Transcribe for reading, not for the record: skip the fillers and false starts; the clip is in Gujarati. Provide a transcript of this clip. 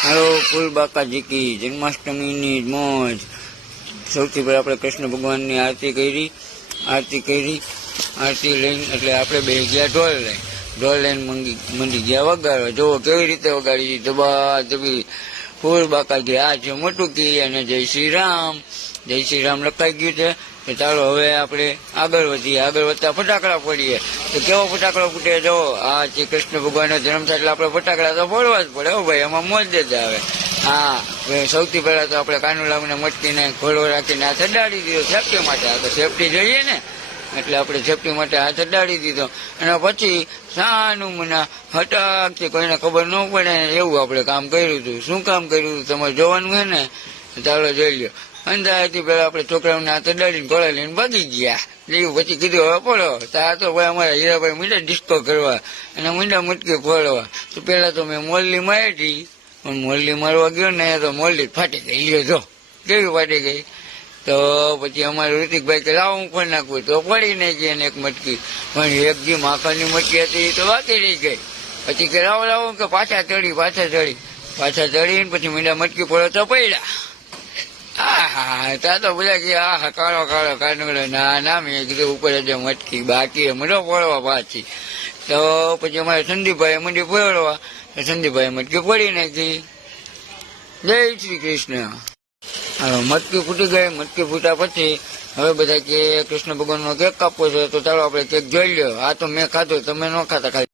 હાલો ફૂલ બાકાજી કી જન્માષ્ટમીની મોજ। સૌથી પહેલા આપણે કૃષ્ણ ભગવાનની આરતી કરી। આરતી લઈને એટલે આપણે બે ગયા ઢોલ લઈને મંડી ગયા વગાડવા। જુઓ કેવી રીતે વગાડી દબા દબી ફૂલ બાકાજી। આ છે મોટું કી અને જય શ્રી રામ લખાઈ ગયું છે। તો ચાલો હવે આપણે આગળ વધતા ફટાકડા ફોડીએ। તો કેવો ફટાકડો ફૂટે જો આ છે કૃષ્ણ ભગવાનનો જન્મ થાય એટલે આપણે ફટાકડા તો ફોડવા જ પડે હો ભાઈ, એમાં મોજ જ આવે। હા, સૌથી પહેલા તો આપણે કાનુલામને મટકીને ખોલો રાખીને હાથ અડાડી દીધો સેફટી માટે। આ તો સેફટી જોઈએ ને એટલે આપણે સેફટી માટે હાથ અડાડી દીધો અને પછી સાનું મના હટાકથી કોઈને ખબર ન પડે એવું આપણે કામ કર્યું હતું। શું કામ કર્યું હતું તમારે જોવાનું છે ને, ચાલો જોઈ લ્યો। અંદાજથી પેલા આપણે છોકરાઓને હાથ અડાડીને ઘોડા લઈને ભાગી ગયા। લેવું પછી કીધું હવે પડો તા તો ભાઈ અમારા હીરાભાઈ મીંડા ડિસ્કો કરવા અને મીંડા મટકી ફોડવા। તો પેલા તો મેં મોરલી મારી હતી, પણ મોરલી મારવા ગયો ને તો મોરલી ફાટી ગઈ। લ્યો જો કેવી ફાટી ગઈ। તો પછી અમારે ઋતિકભાઈ કે લાવો હું ફોડ નાખું, તો પડી નહીં ગઈ ને એક મટકી, પણ એક જે માખણની મટકી હતી એ તો બાકી રહી ગઈ। પછી કે લાવો કે પાછા ચડીને પછી મીંડા મટકી પડો તો પડ્યા। હા ત્યાં તો બધા કે આ કાળો કાનુડો। ના મેં કીધું ઉપર જ મટકી બાકી મરો પડવા પાછી। તો પછી અમારે સંદીપભાઈ મંડી પડવા, સંદીપભાઈ મટકી પડી નાખી। જય શ્રી કૃષ્ણ। હાલો મટકી ફૂટી ગઈ। મટકી ફૂટ્યા પછી હવે બધા કે કૃષ્ણ ભગવાનનો કેક કાપવો છે, તો ચાલો આપણે કેક જોઈ લ્યો। આ તો મેં ખાધો, તમે ન ખાતા ખાલી